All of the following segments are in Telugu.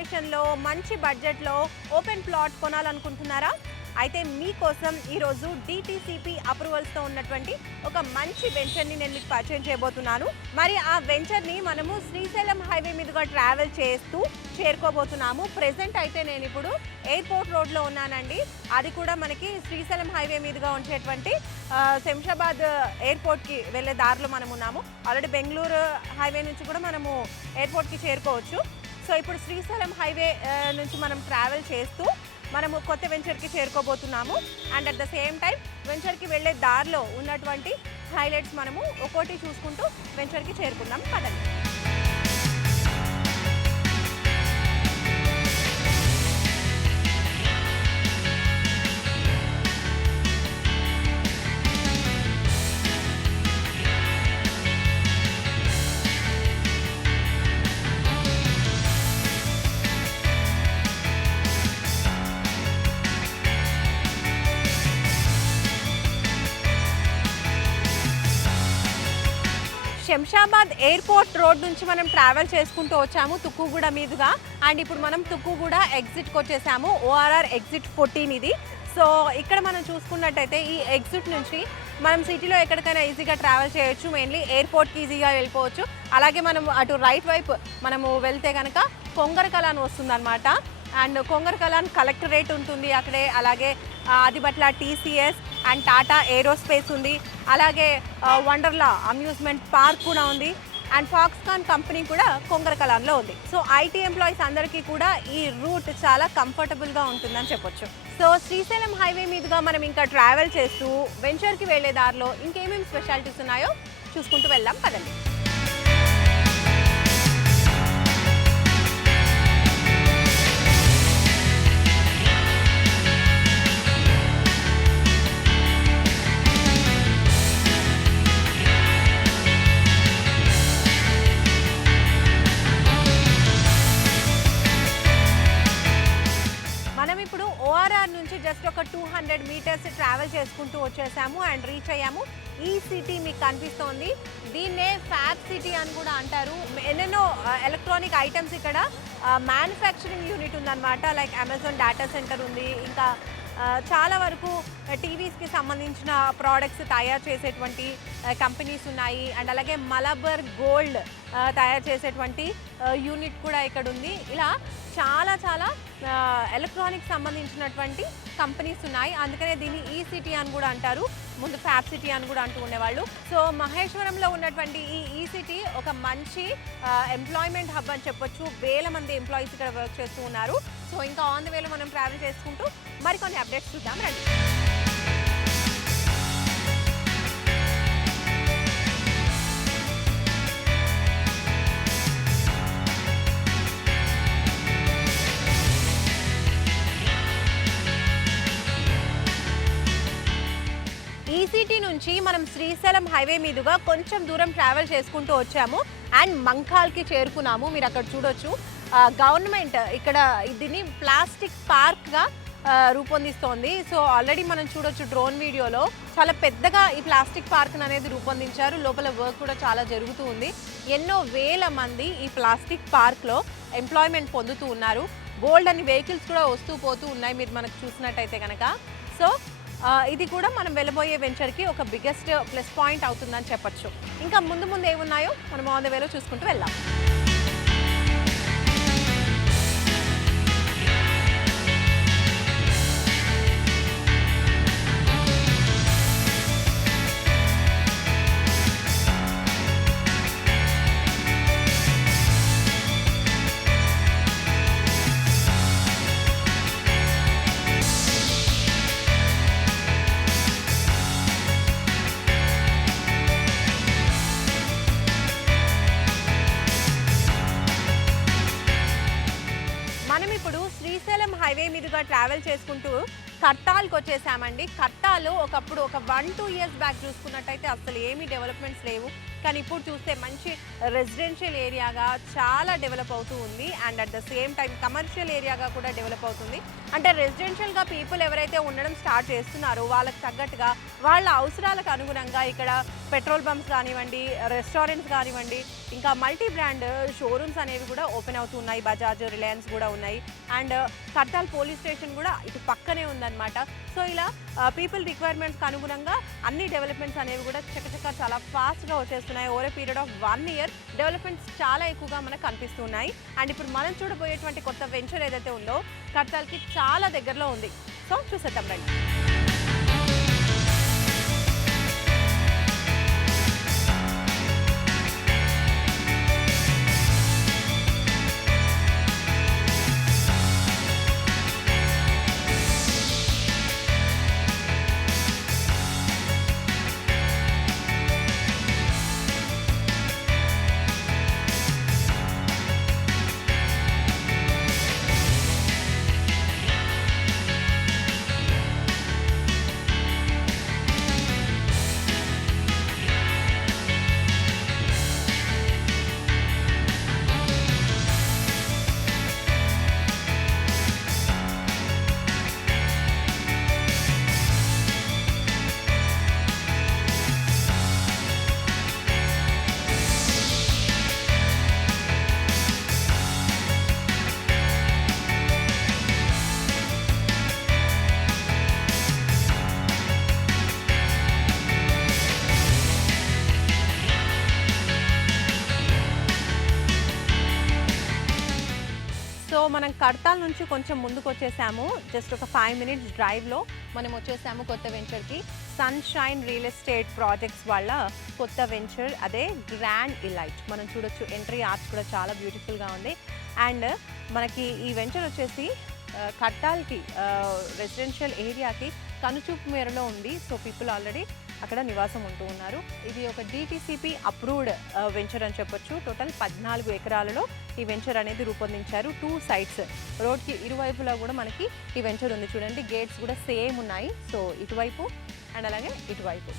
లొకేషన్లో మంచి బడ్జెట్లో ఓపెన్ ప్లాట్ కొనాలనుకుంటున్నారా? అయితే మీకోసం ఈరోజు DTCP అప్రూవల్స్తో ఉన్నటువంటి ఒక మంచి వెంచర్ని నేను మీకు పరిచయం చేయబోతున్నాను. మరి ఆ వెంచర్ని మనము శ్రీశైలం హైవే మీదుగా ట్రావెల్ చేస్తూ చేరుకోబోతున్నాము. ప్రెజెంట్ అయితే నేను ఇప్పుడు ఎయిర్పోర్ట్ రోడ్లో ఉన్నానండి. అది కూడా మనకి శ్రీశైలం హైవే మీదుగా ఉంచేటువంటి శంషాబాద్ ఎయిర్పోర్ట్కి వెళ్ళే దారిలో మనం ఉన్నాము. ఆల్రెడీ బెంగళూరు హైవే నుంచి కూడా మనము ఎయిర్పోర్ట్కి చేరుకోవచ్చు. సో ఇప్పుడు శ్రీశైలం హైవే నుంచి మనం ట్రావెల్ చేస్తూ మనము కొత్త వెంచర్కి చేరుకోబోతున్నాము. And at the same time వెంచర్కి వెళ్ళే దారిలో ఉన్నటువంటి హైలైట్స్ మనము ఒక్కోటి చూసుకుంటూ వెంచర్కి చేరుకుందాం పదండి. శంషాబాద్ ఎయిర్పోర్ట్ రోడ్ నుంచి మనం ట్రావెల్ చేసుకుంటూ వచ్చాము తుక్కుగూడ మీదుగా. అండ్ ఇప్పుడు మనం తుక్కుగూడ ఎగ్జిట్కి వచ్చేసాము. ORR ఎగ్జిట్ 14 ఇది. సో ఇక్కడ మనం చూసుకున్నట్టయితే ఈ ఎగ్జిట్ నుంచి మనం సిటీలో ఎక్కడికైనా ఈజీగా ట్రావెల్ చేయొచ్చు. మెయిన్లీ ఎయిర్పోర్ట్కి ఈజీగా వెళ్ళిపోవచ్చు. అలాగే మనం అటు రైట్ వైపు మనము వెళ్తే కనుక కొంగరకలాన్ వస్తుందన్నమాట. అండ్ కొంగరకలాన్ కలెక్టరేట్ ఉంటుంది అక్కడే. అలాగే Adibatla TCS and Tata aerospace ఉంది. అలాగే వండర్లా అమ్యూజ్మెంట్ పార్క్ కూడా ఉంది. అండ్ ఫాక్స్కాన్ కంపెనీ కూడా కొంగరకలాన్లో ఉంది. సో IT ఎంప్లాయీస్ అందరికీ కూడా ఈ రూట్ చాలా కంఫర్టబుల్గా ఉంటుందని చెప్పొచ్చు. సో శ్రీశైలం హైవే మీదుగా మనం ఇంకా ట్రావెల్ చేస్తూ వెంచర్కి వెళ్ళే దారిలో ఇంకేమేమి స్పెషాలిటీస్ ఉన్నాయో చూసుకుంటూ వెళ్దాం పదండి. జస్ట్ ఒక 200 మీటర్స్ ట్రావెల్ చేసుకుంటూ వచ్చేసాము అండ్ రీచ్ అయ్యాము. ఈ సిటీ మీకు కనిపిస్తోంది. దీన్నే ఫ్యాబ్ సిటీ అని కూడా అంటారు. ఎన్నెన్నో ఎలక్ట్రానిక్ ఐటమ్స్ ఇక్కడ మ్యానుఫ్యాక్చరింగ్ యూనిట్ ఉందన్నమాట. లైక్ అమెజాన్ డేటా సెంటర్ ఉంది. ఇంకా చాలా వరకు టీవీస్కి సంబంధించిన ప్రోడక్ట్స్ తయారు చేసేటువంటి కంపెనీస్ ఉన్నాయి. అండ్ అలాగే మలబార్ గోల్డ్ తయారు చేసేటువంటి యూనిట్ కూడా ఇక్కడ ఉంది. ఇలా చాలా చాలా ఎలక్ట్రానిక్ సంబంధించినటువంటి కంపెనీస్ ఉన్నాయి. అందుకనే దీన్ని ఈ సిటీ అని కూడా అంటారు. ముందు ఫ్యాబ్ సిటీ అని కూడా అంటూ ఉండేవాళ్ళు. సో మహేశ్వరంలో ఉన్నటువంటి ఈ సిటీ ఒక మంచి ఎంప్లాయ్మెంట్ హబ్ అని చెప్పొచ్చు. వేల మంది ఎంప్లాయీస్ ఇక్కడ వర్క్ చేస్తూ ఉన్నారు. సో ఇంకా ఆన్ ది వేలో మనం ట్రావెల్ చేసుకుంటూ మరికొన్ని అప్డేట్స్ చూద్దాం రండి. ఈ సిటీ నుంచి మనం శ్రీశైలం హైవే మీదుగా కొంచెం దూరం ట్రావెల్ చేసుకుంటూ వచ్చాము అండ్ మంకాల్కి చేరుకున్నాము. మీరు అక్కడ చూడొచ్చు గవర్నమెంట్ ఇక్కడ దీన్ని ప్లాస్టిక్ పార్క్గా రూపొందిస్తోంది. సో ఆల్రెడీ మనం చూడొచ్చు డ్రోన్ వీడియోలో చాలా పెద్దగా ఈ ప్లాస్టిక్ పార్క్ అనేది రూపొందించారు. లోపల వర్క్ కూడా చాలా జరుగుతూ ఉంది. ఎన్నో వేల మంది ఈ ప్లాస్టిక్ పార్క్లో ఎంప్లాయ్మెంట్ పొందుతూ ఉన్నారు. బోల్డ్ అని వెహికల్స్ కూడా వస్తూ పోతూ ఉన్నాయి మీరు మనకు చూసినట్టయితే కనుక. సో ఇది కూడా మనం వెళ్ళబోయే వెంచర్కి ఒక బిగ్గెస్ట్ ప్లస్ పాయింట్ అవుతుందని చెప్పొచ్చు. ఇంకా ముందు ముందు ఏమున్నాయో మనం ఆన్ ద వేలో చూసుకుంటూ వెళ్దాం. హైవే మీదుగా ట్రావెల్ చేసుకుంటూ కట్టాల్కి వచ్చేసామండి. కట్టాలు ఒకప్పుడు ఒక 1-2 ఇయర్స్ బ్యాక్ చూసుకున్నట్టయితే అసలు ఏమీ డెవలప్మెంట్స్ లేవు. కానీ ఇప్పుడు చూస్తే మంచి రెసిడెన్షియల్ ఏరియాగా చాలా డెవలప్ అవుతూ ఉంది. And at the same time commercial ఏరియాగా కూడా డెవలప్ అవుతుంది. అంటే రెసిడెన్షియల్గా పీపుల్ ఎవరైతే ఉండడం స్టార్ట్ చేస్తున్నారో వాళ్ళకి తగ్గట్టుగా వాళ్ళ అవసరాలకు అనుగుణంగా ఇక్కడ పెట్రోల్ బంప్స్ కానివ్వండి, రెస్టారెంట్స్ కానివ్వండి, ఇంకా మల్టీ బ్రాండ్ షోరూమ్స్ అనేవి కూడా ఓపెన్ అవుతున్నాయి. బజాజ్, రిలయన్స్ కూడా ఉన్నాయి. అండ్ కట్టాల్ పోలీస్ స్టేషన్ కూడా ఇటు పక్కనే ఉందన్నమాట. సో ఇలా పీపుల్ రిక్వైర్మెంట్స్కి అనుగుణంగా అన్ని డెవలప్మెంట్స్ అనేవి కూడా చక్కచక్క చాలా ఫాస్ట్గా వచ్చేస్తున్నాయి. Over a period of 1 year developments చాలా ఎక్కువగా మనకు కనిపిస్తున్నాయి. అండ్ ఇప్పుడు మనం చూడబోయేటువంటి కొత్త వెంచర్ ఏదైతే ఉందో కట్టాల్కి చాలా దగ్గరలో ఉంది. సో చూసేద్దాం రండి. సో మనం కడతాల్ నుంచి కొంచెం ముందుకు వచ్చేసాము. జస్ట్ ఒక 5 మినిట్స్ డ్రైవ్లో మనం వచ్చేసాము కొత్త వెంచర్కి. సన్షైన్ రియల్ ఎస్టేట్ ప్రాజెక్ట్స్ వాళ్ళ కొత్త వెంచర్, అదే గ్రాండ్ ఇలైట్. మనం చూడొచ్చు ఎంట్రీ ఆర్చ్ కూడా చాలా బ్యూటిఫుల్గా ఉంది. అండ్ మనకి ఈ వెంచర్ వచ్చేసి కట్టాల్కి రెసిడెన్షియల్ ఏరియాకి కనుచూపు మేరలో ఉంది. సో పీపుల్ ఆల్రెడీ అక్కడ నివాసం ఉంటూ ఉన్నారు. ఇది ఒక DTCP అప్రూవ్డ్ వెంచర్ అని చెప్పొచ్చు. టోటల్ 14 ఎకరాలలో ఈ వెంచర్ అనేది రూపొందించారు. 2 సైట్స్, రోడ్కి ఇరువైపులా కూడా మనకి ఈ వెంచర్ ఉంది. చూడండి గేట్స్ కూడా సేమ్ ఉన్నాయి. సో ఇటువైపు అండ్ అలాగే ఇటువైపు,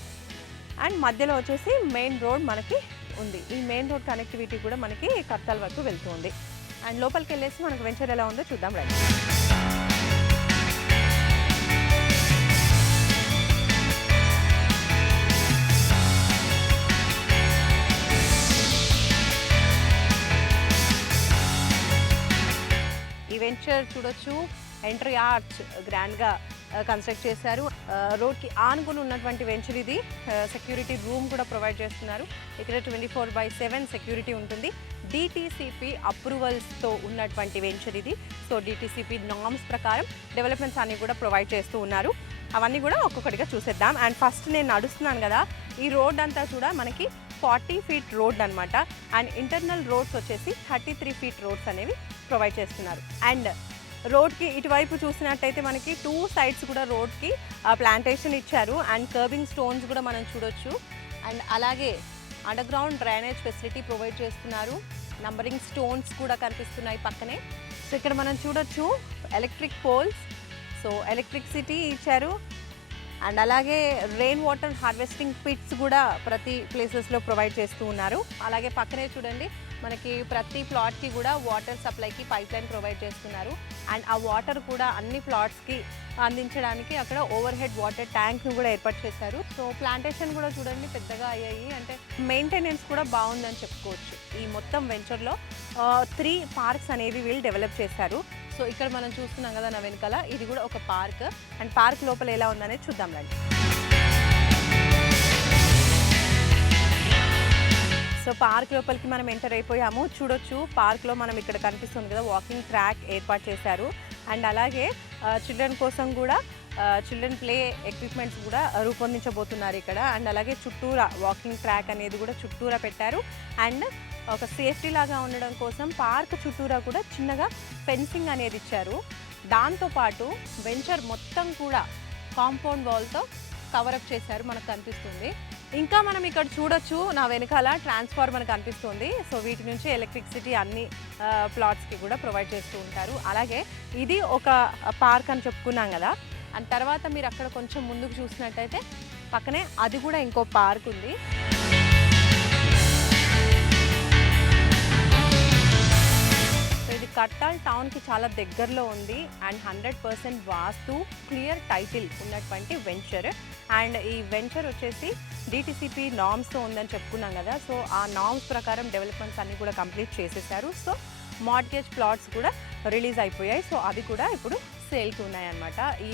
అండ్ మధ్యలో వచ్చేసి మెయిన్ రోడ్ మనకి ఉంది. ఈ మెయిన్ రోడ్ కనెక్టివిటీ కూడా మనకి కట్టాల్ వరకు వెళ్తుంది. అండ్ లోపలికి వెళ్ళేసి మనకు వెంచర్ ఎలా ఉందో చూద్దాం రైట్. ఈ వెంచర్ చూడొచ్చు, ఎంట్రీ ఆర్చ్ గ్రాండ్గా కన్స్ట్రక్ట్ చేశారు. రోడ్కి ఆనుకుని ఉన్నటువంటి వెంచర్ ఇది. సెక్యూరిటీ రూమ్ కూడా ప్రొవైడ్ చేస్తున్నారు. ఇక్కడ 24/7 సెక్యూరిటీ ఉంటుంది. DTCP అప్రూవల్స్తో ఉన్నటువంటి వెంచర్ ఇది. సో DTCP నార్మ్స్ ప్రకారం డెవలప్మెంట్స్ అన్నీ కూడా ప్రొవైడ్ చేస్తూ ఉన్నారు. అవన్నీ కూడా ఒక్కొక్కటిగా చూసేద్దాం. అండ్ ఫస్ట్ నేను నడుస్తున్నాను కదా, ఈ రోడ్ అంతా కూడా మనకి 40 ఫీట్ రోడ్ అనమాట. అండ్ ఇంటర్నల్ రోడ్స్ వచ్చేసి 33 ఫీట్ రోడ్స్ అనేవి ప్రొవైడ్ చేస్తున్నారు. అండ్ రోడ్కి ఇటువైపు చూసినట్టయితే మనకి 2 సైడ్స్ కూడా రోడ్కి ప్లాంటేషన్ ఇచ్చారు. అండ్ కర్బింగ్ స్టోన్స్ కూడా మనం చూడొచ్చు. అండ్ అలాగే under ground drainage facility provide చేస్తున్నారు. నంబరింగ్ స్టోన్స్ కూడా కనిపిస్తున్నాయి పక్కనే. సో ఇక్కడ మనం చూడొచ్చు ఎలక్ట్రిక్ పోల్స్. సో ఎలక్ట్రిసిటీ ఇచ్చారు. అండ్ అలాగే రెయిన్ వాటర్ హార్వెస్టింగ్ పిట్స్ కూడా ప్రతి ప్లేసెస్లో ప్రొవైడ్ చేస్తూ ఉన్నారు. అలాగే పక్కనే చూడండి మనకి ప్రతి ప్లాట్కి కూడా వాటర్ సప్లైకి పైప్ లైన్ ప్రొవైడ్ చేస్తున్నారు. అండ్ ఆ వాటర్ కూడా అన్ని ప్లాట్స్కి అందించడానికి అక్కడ ఓవర్ హెడ్ వాటర్ ట్యాంక్ను కూడా ఏర్పాటు చేశారు. సో ప్లాంటేషన్ కూడా చూడండి పెద్దగా అయ్యాయి. అంటే మెయింటెనెన్స్ కూడా బాగుందని చెప్పుకోవచ్చు. ఈ మొత్తం వెంచర్లో 3 పార్క్స్ అనేవి వీళ్ళు డెవలప్ చేశారు. సో ఇక్కడ మనం చూస్తున్నాం కదా నా వెనకాల, ఇది కూడా ఒక పార్క్. అండ్ పార్క్ లోపల ఎలా ఉందనేది చూద్దాం రండి. సో పార్క్ లోపలికి మనం ఎంటర్ అయిపోయాము. చూడొచ్చు పార్క్లో మనం ఇక్కడ కనిపిస్తుంది కదా వాకింగ్ ట్రాక్ ఏర్పాటు చేశారు. అండ్ అలాగే చిల్డ్రన్ కోసం కూడా చిల్డ్రన్ ప్లే ఎక్విప్మెంట్స్ కూడా రూపొందించబోతున్నారు ఇక్కడ. అండ్ అలాగే చుట్టూరా వాకింగ్ ట్రాక్ అనేది కూడా చుట్టూరా పెట్టారు. అండ్ ఒక సేఫ్టీ లాగా ఉండడం కోసం పార్క్ చుట్టూరా కూడా చిన్నగా ఫెన్సింగ్ అనేది ఇచ్చారు. దాంతోపాటు వెంచర్ మొత్తం కూడా కాంపౌండ్ వాల్తో కవరప్ చేశారు మనకు కనిపిస్తుంది. ఇంకా మనం ఇక్కడ చూడొచ్చు నా వెనకాల ట్రాన్స్ఫార్మర్ కనిపిస్తుంది. సో వీటి నుంచి ఎలక్ట్రిసిటీ అన్ని ప్లాట్స్కి కూడా ప్రొవైడ్ చేస్తూ ఉంటారు. అలాగే ఇది ఒక పార్క్ అని చెప్పుకున్నాం కదా. అండ్ తర్వాత మీరు అక్కడ కొంచెం ముందుకు చూసినట్టయితే పక్కనే అది కూడా ఇంకో పార్క్ ఉంది. ఇది కట్టాల్ టౌన్కి చాలా దగ్గరలో ఉంది అండ్ 100% వాస్తు క్లియర్ టైటిల్ ఉన్నటువంటి వెంచర్. అండ్ ఈ వెంచర్ వచ్చేసి డిటిసిపి నామ్స్తో ఉందని చెప్పుకున్నాం కదా. సో ఆ నామ్స్ ప్రకారం డెవలప్మెంట్స్ అన్నీ కూడా కంప్లీట్ చేసేసారు. సో మార్ట్గేజ్ ప్లాట్స్ కూడా రిలీజ్ అయిపోయాయి. సో అవి కూడా ఇప్పుడు సేల్కి ఉన్నాయన్నమాట. ఈ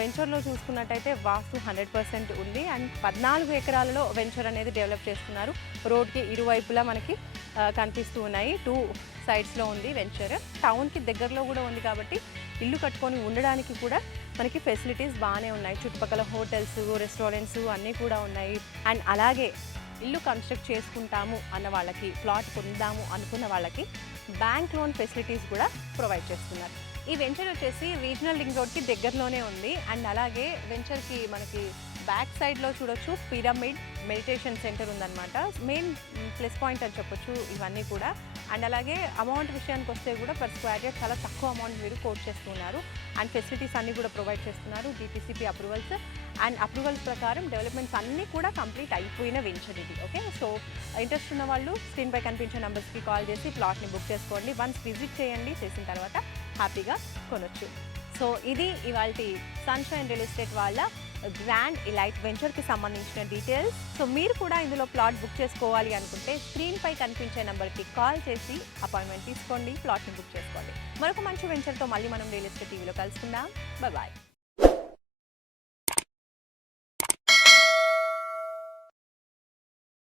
వెంచర్లో చూసుకున్నట్టయితే వాస్తు 100% ఉంది అండ్ 14 ఎకరాలలో వెంచర్ అనేది డెవలప్ చేస్తున్నారు. రోడ్కి ఇరువైపులా మనకి కనిపిస్తూ ఉన్నాయి. 2 సైడ్స్లో ఉంది వెంచర్. టౌన్కి దగ్గరలో కూడా ఉంది కాబట్టి ఇల్లు కట్టుకొని ఉండడానికి కూడా మనకి ఫెసిలిటీస్ బాగానే ఉన్నాయి. చుట్టుపక్కల హోటల్స్, రెస్టారెంట్స్ అన్నీ కూడా ఉన్నాయి. అండ్ అలాగే ఇల్లు కన్స్ట్రక్ట్ చేసుకుంటాము అన్న వాళ్ళకి, ప్లాట్ కొందాము అనుకున్న వాళ్ళకి బ్యాంక్ లోన్ ఫెసిలిటీస్ కూడా ప్రొవైడ్ చేస్తున్నారు. ఈ వెంచర్ వచ్చేసి రీజనల్ రింగ్ రోడ్కి దగ్గరలోనే ఉంది. అండ్ అలాగే వెంచర్కి మనకి బ్యాక్ సైడ్లో చూడొచ్చు పిరమిడ్ మెడిటేషన్ సెంటర్ ఉందన్నమాట. మెయిన్ ప్లస్ పాయింట్ అని చెప్పొచ్చు ఇవన్నీ కూడా. అండ్ అలాగే అమౌంట్ విషయానికి వస్తే కూడా పర్ స్క్వేర్ యార్డ్ చాలా తక్కువ అమౌంట్ మీరు కోట్ చేస్తున్నారు. అండ్ ఫెసిలిటీస్ అన్నీ కూడా ప్రొవైడ్ చేస్తున్నారు. డిటిసిపి అప్రూవల్స్ అండ్ అప్రూవల్స్ ప్రకారం డెవలప్మెంట్స్ అన్నీ కూడా కంప్లీట్ అయిపోయిన వెంచర్ ఇది. ఓకే, సో ఇంట్రెస్ట్ ఉన్న వాళ్ళు స్క్రీన్పై కనిపించే నెంబర్స్కి కాల్ చేసి ప్లాట్ని బుక్ చేసుకోండి. వన్స్ విజిట్ చేయండి, చేసిన తర్వాత హ్యాపీగా కొనొచ్చు. సో ఇది ఇవాల్టి సన్షైన్ రియల్ ఎస్టేట్ వాళ్ళ గ్రాండ్ ఎలైట్ వెంచర్కి సంబంధించిన డీటెయిల్స్. సో మీరు కూడా ఇందులో ప్లాట్ బుక్ చేసుకోవాలి అనుకుంటే స్క్రీన్పై కనిపించే నెంబర్కి కాల్ చేసి అపాయింట్మెంట్ తీసుకోండి, ప్లాట్ని బుక్ చేసుకోండి. మరొక మంచి వెంచర్తో మళ్ళీ మనం రియల్ ఎస్టేట్ టీవీలో కలుసుకుందాం. బాయ్.